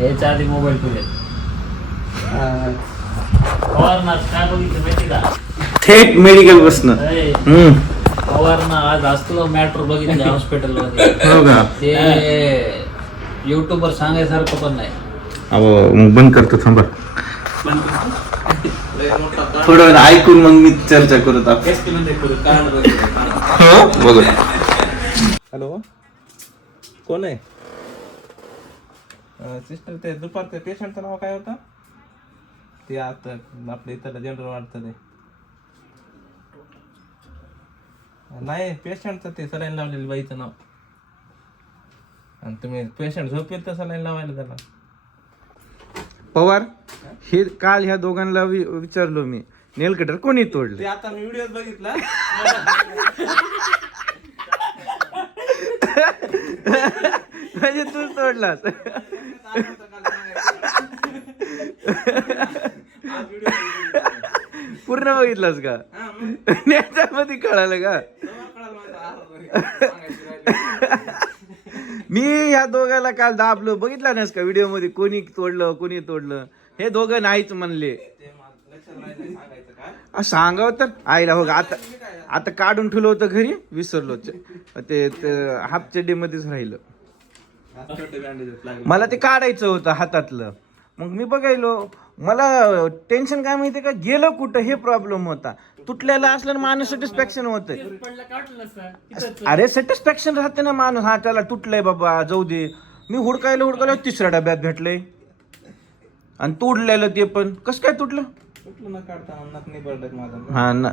याच्या आधी मोबाईल तुझे काय बघितलं माहिती का? थेट मेडिकल बसणं. पवारना आज असतो मॅट्रो बघितले हॉस्पिटल मध्ये. हो का? ते युट्यूबवर सांगायसारखं पण नाही. अहो मग बंद करतो थांबा. थोडं ऐकून मग मी चर्चा करत आहोत. हॅलो, कोण आहे? सिस्टर, ते दुपारचं पेशंटचं नाव काय होतं? ते आता आपल्या इथं जनरल वाटतं ते. नाही, पेशंटचं ते सलाईन लावलेली बाईचं नाव. आणि तुम्ही पेशंट झोपेल तर सलाईन लावायला त्याला. पवार, हे काल ह्या दोघांना विचारलो मी, नेल कटर कोणी तोडले? ते आता मी व्हिडिओ बघितला. म्हणजे तू तोडलास? पूर्ण बघितलास का? त्यामध्ये कळालं का? मी ह्या दोघांना काल दाबलो, बघितला नाहीस का व्हिडिओ मध्ये? कोणी तोडलं हे दोघं नाहीच म्हणले. सांगाव तर आईला हो. आता काढून ठेवलं होतं घरी, विसरलो. ते हाफ चड्डी मध्येच राहिलं. मला ते काढायचं होतं हातातलं. मग मी बघायलो, मला टेन्शन काय माहितीये का, गेलं कुठं हे प्रॉब्लेम होता. तुटलेला असल्यानं माणूस सॅटिस्फॅक्शन होत. अरे सॅटिस्फॅक्शन राहते ना माणूस, हा त्याला तुटलंय बाबा जाऊ दे. मी हुडकायला तिसऱ्या डब्यात भेटलंय आणि तोडलेलं. ते पण कसं काय तुटलं? हा ना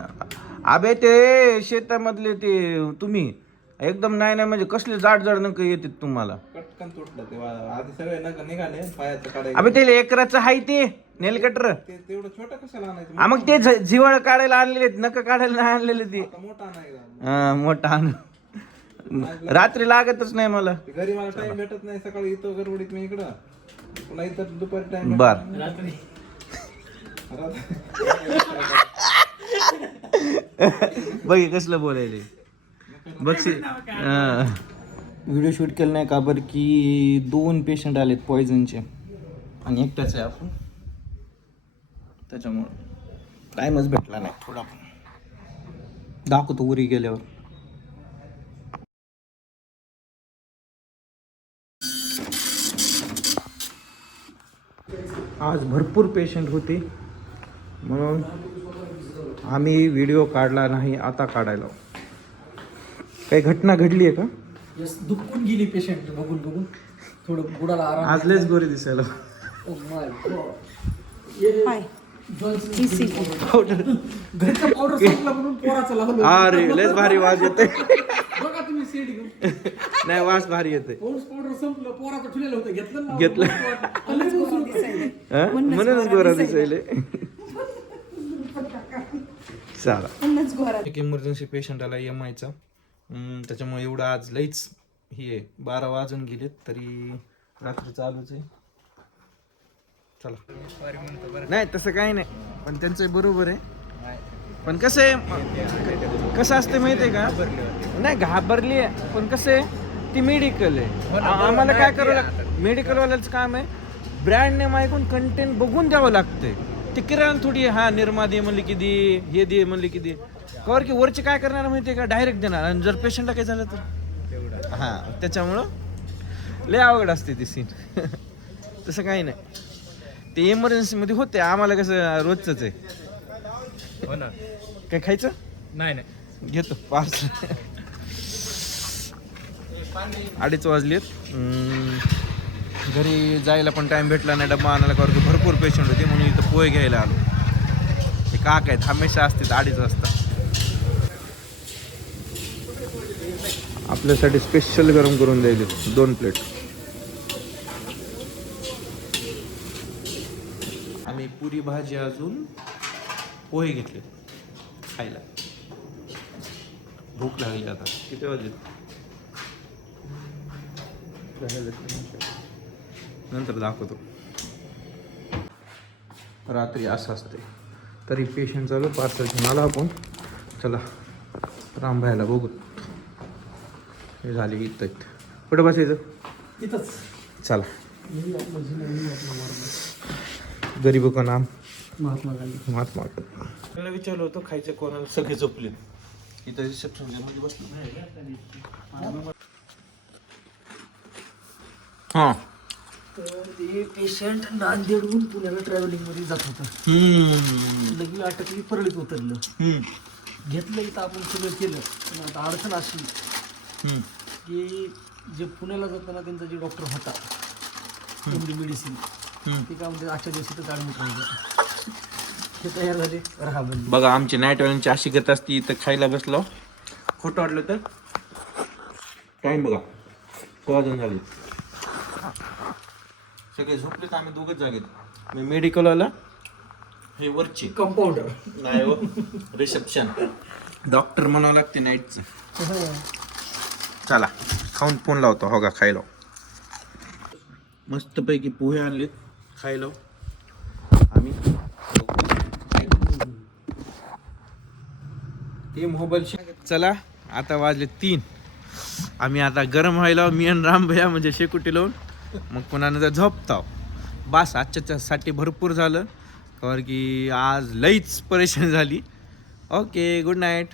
अबे, ते शेतामधले ते तुम्ही एकदम नाही म्हणजे कसले जाड नक येते तुम्हाला. पटकन तुटलं ते आधी सगळे नक निघाले पायाचं काढायचं. अबे ते एकराचं हाय ते नेल कटर. तेवढं छोटं कशाला आणायचं? मग ते जिवळ काढायला आणलेले, नक काढायला नाही आणलेले ते. मोठा नाही. हा मोठा आण. रात्री लागतच नाही मला घरी. मला टाइम भेटत नाही. सकाळी येतो गडबडीत मी इकडं, पुन्हा इथं दुपारी टाइम. बर बघ कसलं बोलायले. बघ व्हिडिओ शूट केलं नाही का बरं की 2 पेशंट आलेत पॉयझनचे आणि एकटाच आहे आपण, त्याच्यामुळं टाइमच भेटला नाही. थोडा पण दाखवतो उरी गेल्यावर. आज भरपूर पेशंट होते म्हणून आम्ही व्हिडिओ काढला नाही. आता काढायला काही घटना घडली आहे का? दुखून गेली पेशंट बघून थोडं बुडाला आराम. आज लयच गोरी दिसायला. अरे लयच भारी वास येते. नाही वास भारी येते. घेतलं म्हणूनच गोरा दिसायले. चला, एक इमर्जन्सी पेशंट आला MI चा. त्याच्यामुळे एवढं आज लईच हे 12 वाजून गेलेत तरी रात्री चालूच आहे. चला, नाही तसं काही नाही, पण त्यांचं बरोबर आहे. पण कसं आहे, कसं असते माहितीये का? नाही घाबरली आहे, पण कसं आहे ती मेडिकल आहे. आम्हाला काय करावं लागतं? मेडिकलवाल्याचं काम आहे ब्रँड नेम ऐकून कंटेंट बघून द्यावं लागतंय. ते किराणा थोडी हा निर्मा दे म्हणले की दे, हे दे म्हणले की दे. कवर की वरचे काय करणार माहितीये का? डायरेक्ट देणार. आणि जर पेशंटला काय झालं तर हा, त्याच्यामुळं लय अवघड असते ती सीन. तसं काही नाही, ते इमर्जन्सी मध्ये होते. आम्हाला कसं रोजच आहे. हो ना. काय खायचं? नाही घेतो पार्सल. 2:30 वाजलेत. घरी जायला पण टाइम भेटला नाही, डब्बा आणायला करतो. भरपूर पेशंट होते म्हणून इथं पोहे घ्यायला आलो. हे काक आहेत, हमेशा असतात 2:30 वाजता. आपल्यासाठी स्पेशल गरम करून द्यायचे 2 प्लेट. आम्ही पुरी भाजी अजून पोहे घेतले खायला. भूक लागली आता. किती वाजले? नंतर दाखवतो. रात्री असं असते तरी पेशंट चालू. पार्सल घेऊन आला आपण. चला रामभाईला बघू. हे झाले इथं. कुठं बसायचं? तिथंच चला. गरीब का नाम महात्मा गांधी. महात्मा गांधी. त्याला विचारलं होतं खायचं कोणाला, सगळे झोपले. इथं रिसेप्शन मध्ये बसलो. हां. तर ते पेशंट नांदेडहून पुण्याला ट्रॅव्हलिंग मध्ये जात होतं. लगी अटकली, परळीत उतरलं. घेतलं इथं आपण सगळं केलं, पण आता अडचण अशी की जे पुण्याला जाताना त्यांचा जे डॉक्टर होता मेडिसिन, ते काय म्हणते आजच्या दिवशी तर ॲडमिट राहिलं. हे तयार झाले, राहा म्हणजे. बघा आमची नाईटवाल्यांची अशी गत असती. इथं खायला बसलो, खोटं वाटलं तर टाईम बघा 16 झाले. सगळे झोपलेत, आम्ही दोघंच जागेत. मी मेडिकलवाला, हे वरची कंपाऊंडर नाही हो, रिसेप्शन डॉक्टर म्हणावं लागते नाईटचं. चला खाऊन फोन लावतो. हो का खायला मस्तपैकी पोहे आणलेत खायला आम्ही. ते मोबाईल. चला आता वाजले 3. आम्ही आता गरम व्हायला, मी आणि राम भैया म्हणजे शेकुटी लावून मग पुन्हा नंतर झोपताव. बस आजच्यासाठी भरपूर झालं, कारण की आज लईच परेशान झाली. Okay, good night.